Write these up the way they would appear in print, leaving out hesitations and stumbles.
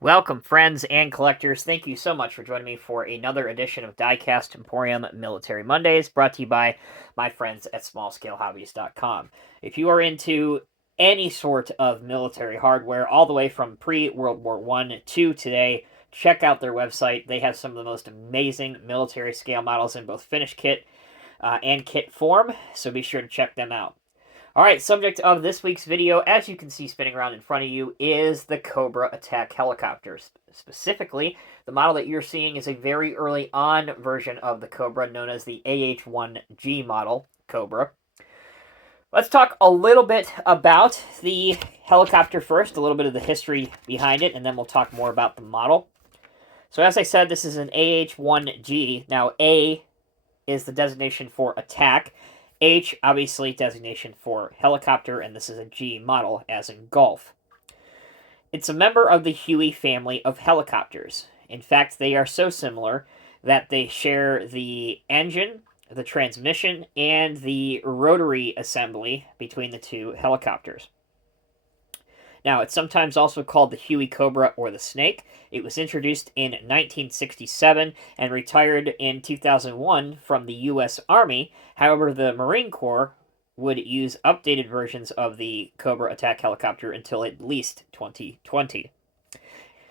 Welcome, friends and collectors. Thank you so much for joining me for another edition of Diecast Emporium Military Mondays, brought to you by my friends at smallscalehobbies.com. If you are into any sort of military hardware, all the way from pre-World War I to today, check out their website. They have some of the most amazing military scale models in both finished kit and kit form, so be sure to check them out. Alright, subject of this week's video, as you can see spinning around in front of you, is the Cobra Attack Helicopter. Specifically, the model that you're seeing is a very early on version of the Cobra, known as the AH-1G model Cobra. Let's talk a little bit about the helicopter first, a little bit of the history behind it, and then we'll talk more about the model. So as I said, this is an AH-1G. Now, A is the designation for attack. H, obviously, designation for helicopter, and this is a G model, as in golf. It's a member of the Huey family of helicopters. In fact, they are so similar that they share the engine, the transmission, and the rotary assembly between the two helicopters. Now, it's sometimes also called the Huey Cobra or the Snake. It was introduced in 1967 and retired in 2001 from the U.S. Army. However, the Marine Corps would use updated versions of the Cobra Attack Helicopter until at least 2020.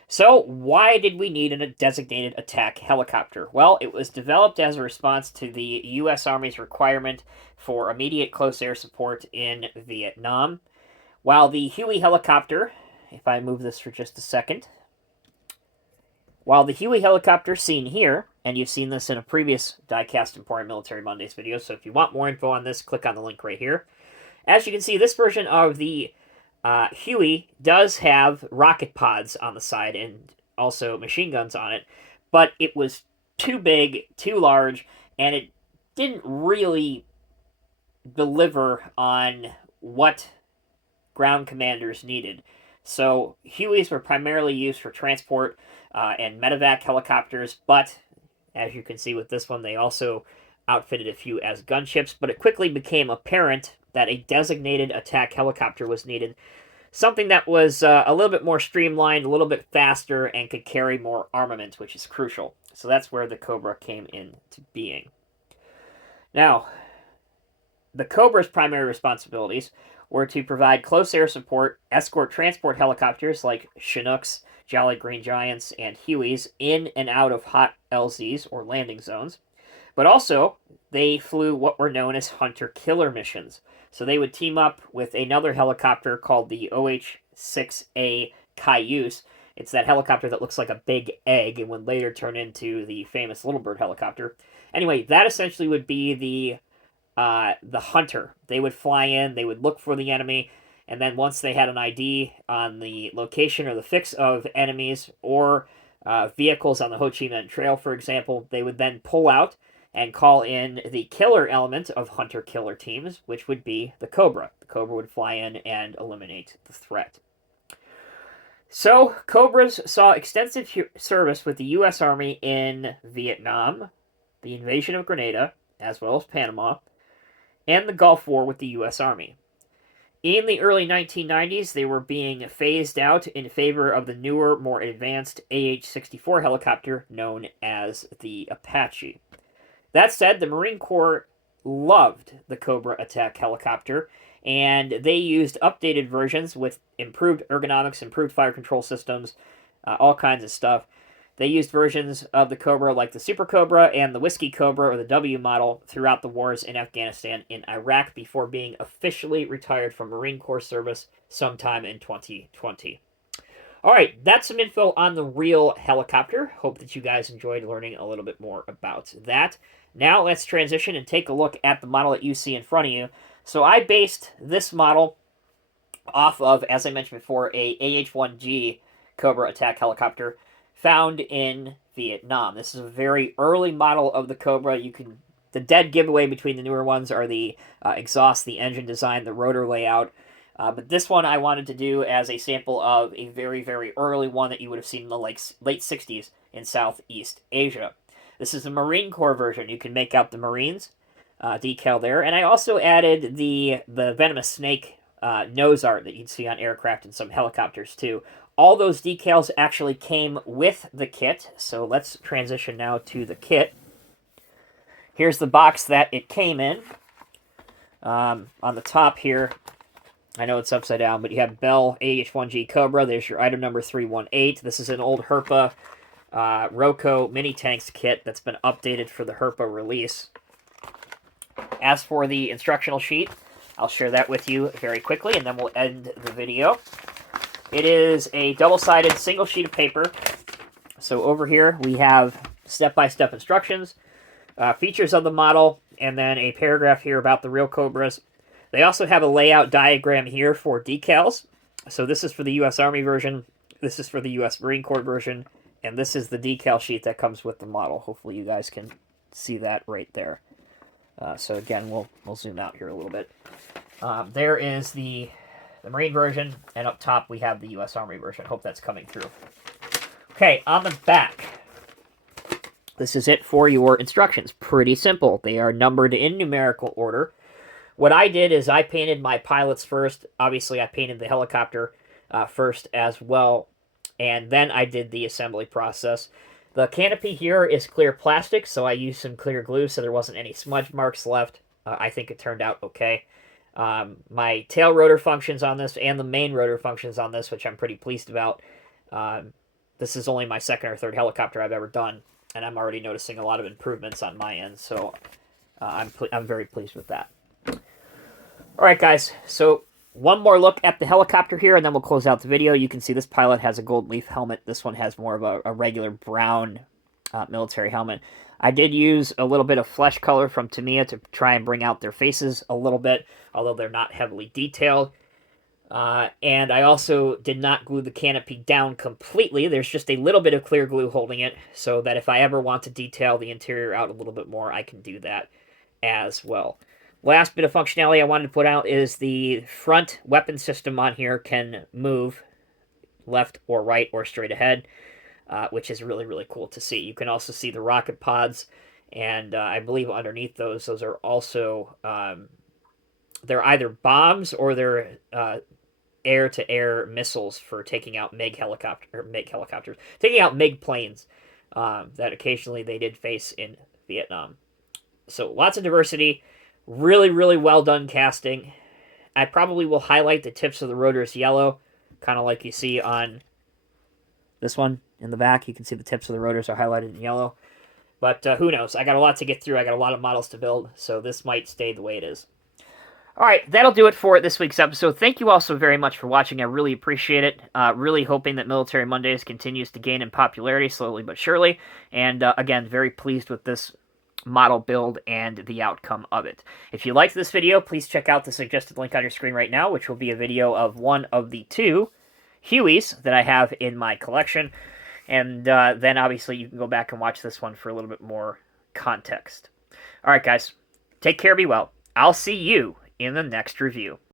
So, why did we need a designated attack helicopter? Well, it was developed as a response to the U.S. Army's requirement for immediate close air support in Vietnam. While the Huey helicopter, if I move this for just a second, while the Huey helicopter seen here, and you've seen this in a previous Diecast Emporium Military Mondays video, so if you want more info on this, click on the link right here. As you can see, this version of the Huey does have rocket pods on the side and also machine guns on it, but it was too big, too large, and it didn't really deliver on what ground commanders needed. So Hueys were primarily used for transport and medevac helicopters, but as you can see with this one, they also outfitted a few as gunships, but it quickly became apparent that a designated attack helicopter was needed, something that was a little bit more streamlined, a little bit faster, and could carry more armament, which is crucial. So that's where the Cobra came into being. Now, the Cobra's primary responsibilities were to provide close air support, escort transport helicopters like Chinooks, Jolly Green Giants, and Hueys in and out of hot LZs, or landing zones. But also, they flew what were known as hunter-killer missions. So they would team up with another helicopter called the OH-6A Cayuse. It's that helicopter that looks like a big egg and would later turn into the famous Little Bird helicopter. Anyway, that essentially would be the hunter. They would fly in, they would look for the enemy, and then once they had an ID on the location or the fix of enemies or vehicles on the Ho Chi Minh Trail, for example, they would then pull out and call in the killer element of hunter-killer teams, which would be the Cobra. The Cobra would fly in and eliminate the threat. So, Cobras saw extensive service with the U.S. Army in Vietnam, the invasion of Grenada, as well as Panama, and the Gulf War with the U.S. Army. In the early 1990s, they were being phased out in favor of the newer, more advanced AH-64 helicopter known as the Apache. That said, the Marine Corps loved the Cobra Attack Helicopter, and they used updated versions with improved ergonomics, improved fire control systems, all kinds of stuff. They used versions of the Cobra like the Super Cobra and the Whiskey Cobra, or the W model, throughout the wars in Afghanistan and Iraq before being officially retired from Marine Corps service sometime in 2020. Alright, that's some info on the real helicopter. Hope that you guys enjoyed learning a little bit more about that. Now let's transition and take a look at the model that you see in front of you. So I based this model off of, as I mentioned before, a AH-1G Cobra Attack Helicopter found in Vietnam. This is a very early model of the Cobra. The dead giveaway between the newer ones are the exhaust, the engine design, the rotor layout. But this one I wanted to do as a sample of a very, very early one that you would have seen in the late 60s in Southeast Asia. This is a Marine Corps version. You can make out the Marines decal there. And I also added the venomous snake nose art that you'd see on aircraft and some helicopters too, all those decals actually came with the kit. So let's transition now to the kit. Here's the box that it came in. On the top here, I know it's upside down, but you have Bell AH-1G Cobra. There's your item number 318. This is an old Herpa Roco MiniTanks kit that's been updated for the Herpa release. As for the instructional sheet, I'll share that with you very quickly, and then we'll end the video. It is a double-sided single sheet of paper. So over here, we have step-by-step instructions, features of the model, and then a paragraph here about the real Cobras. They also have a layout diagram here for decals. So this is for the U.S. Army version, this is for the U.S. Marine Corps version, and this is the decal sheet that comes with the model. Hopefully you guys can see that right there. So again, we'll zoom out here a little bit. There is the Marine version, and up top we have the U.S. Army version. Hope that's coming through. Okay, on the back, this is it for your instructions. Pretty simple. They are numbered in numerical order. What I did is I painted my pilots first. Obviously, I painted the helicopter first as well, and then I did the assembly process. The canopy here is clear plastic, so I used some clear glue so there wasn't any smudge marks left. I think it turned out okay. My tail rotor functions on this and the main rotor functions on this, which I'm pretty pleased about. This is only my second or third helicopter I've ever done, and I'm already noticing a lot of improvements on my end, so I'm very pleased with that. All right, guys, so one more look at the helicopter here, and then we'll close out the video. You can see this pilot has a gold leaf helmet. This one has more of a regular brown military helmet. I did use a little bit of flesh color from Tamiya to try and bring out their faces a little bit, although they're not heavily detailed. And I also did not glue the canopy down completely. There's just a little bit of clear glue holding it, so that if I ever want to detail the interior out a little bit more, I can do that as well. Last bit of functionality I wanted to put out is the front weapon system on here can move left or right or straight ahead, which is really, really cool to see. You can also see the rocket pods, and I believe underneath those are also, they're either bombs or they're air-to-air missiles for taking out MiG helicopters, taking out MiG planes that occasionally they did face in Vietnam. So lots of diversity. Really, really well done casting. I probably will highlight the tips of the rotors yellow, kind of like you see on this one in the back. You can see the tips of the rotors are highlighted in yellow. But who knows? I got a lot to get through. I got a lot of models to build, so this might stay the way it is. All right, that'll do it for this week's episode. Thank you all so very much for watching. I really appreciate it. Really hoping that Military Mondays continues to gain in popularity slowly but surely. And again, very pleased with this model build and the outcome of it. If you liked this video, please check out the suggested link on your screen right now, which will be a video of one of the two Hueys that I have in my collection. And then obviously you can go back and watch this one for a little bit more context. All right, guys, take care, be well. I'll see you in the next review.